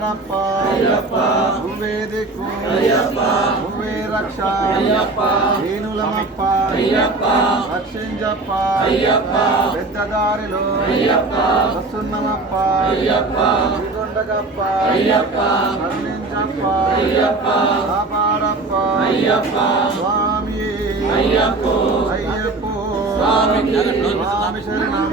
కాపాడప్ప నువ్వే దిక్కు నువ్వే రక్ష దీనులమప్ప రక్షించప్ప పెద్ద దారిలో వస్తున్నమప్ప శ్రీకొండగప్ప కరుణించప్ప కాపాడప్ప స్వామి అయ్యప్పో స్వామి శరణం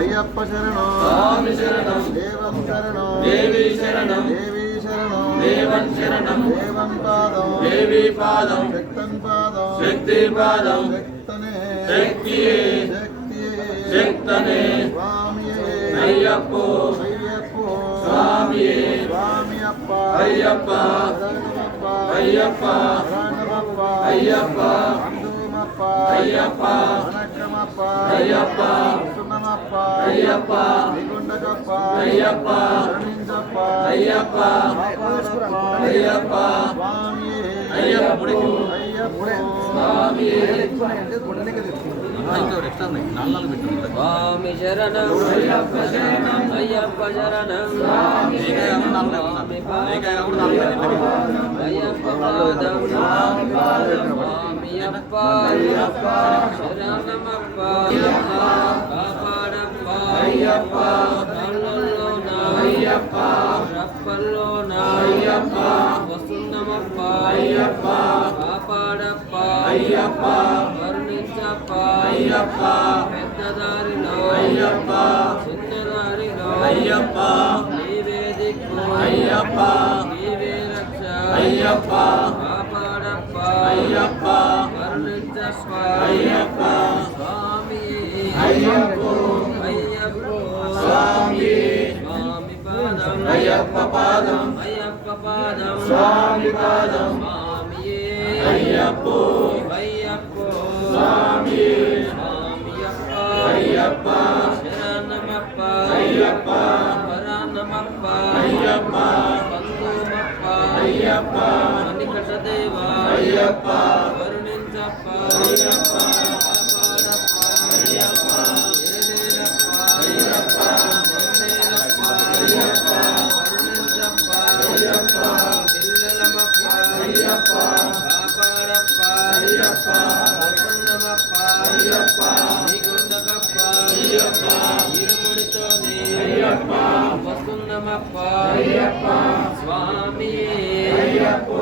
అయ్యప్ప శరణం స్వామి శరణం దేవం శరణం దేవి శరణం దేవి శరణం దేవన్ శరణం దేవన్ పాదం దేవి పాదం శక్తన్ పాదం శక్తి పాదం శక్తనే శక్తియే శక్తియే శక్తనే స్వామియే అయ్యప్పో అయ్యప్పో స్వామియే స్వామి అప్ప అయ్యప్ప శరణమప్ప అయ్యప్ప శరణమప్ప అయ్యప్ప అయ్యప్ప వనక్కమప్ప అయ్యప్ప సున్నమప్ప అయ్యప్ప నిగుండకప్ప అయ్యప్ప కరుణించప్ప అయ్యప్ప అయ్యప్ప స్వామి అయ్యప్ప అయ్యప్ప స్వామి స్వామి శరణం అయ్యప్ప శరణం అయ్యప్ప శరణం స్వామి అయ్యప్ప పాదం స్వామియప్ప శరణమప్ప కాపాడప్ప అయ్యప్ప కళ్ళల్లోన అయ్యప్ప రప్పల్లోన అయ్యప్ప వస్తున్నమప్ప అయ్యప్ప కాపాడప్ప అయ్యప్ప కరుణించప్ప అయ్యప్ప పెద్ద దారిలో అయ్యప్ప చిన్న దారిలో అయ్యప్ప నీవే దిక్కు అయ్యప్ప నీవే రక్ష అయ్యప్ప కాపాడప్ప అయ్యప్ప కరుణించప్ప అయ్యప్ప స్వామి అయ్యప్పో అయ్యప్పో స్వామి స్వామి పాదం అయ్యప్ప పాదం అయ్యప్ప పాదం స్వామి పాదం స్వామియే అయ్యప్పో అయ్యప్పో స్వామి స్వామియప్ప అయ్యప్ప శరణమప్ప అయ్యప్ప వరణమప్ప అయ్యప్ప బంధుమప్ప అయ్యప్ప మణికట దేవ అయ్యప్ప కరుణించప్ప అయ్యప్ప కాపాడప్ప అయ్యప్ప ఏలేలప్ప అయ్యప్ప వందేలప్ప అయ్యప్ప కరుణించప్ప అయ్యప్ప పిల్లలమప్ప అయ్యప్ప కాపాడప్ప అయ్యప్ప వస్తున్నమప్ప అయ్యప్ప నీకుండకప్ప అయ్యప్ప ఇరుముడితోని అయ్యప్ప వస్తున్నమప్ప అయ్యప్ప స్వామి అయ్యప్పో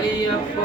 అయ్యప్ప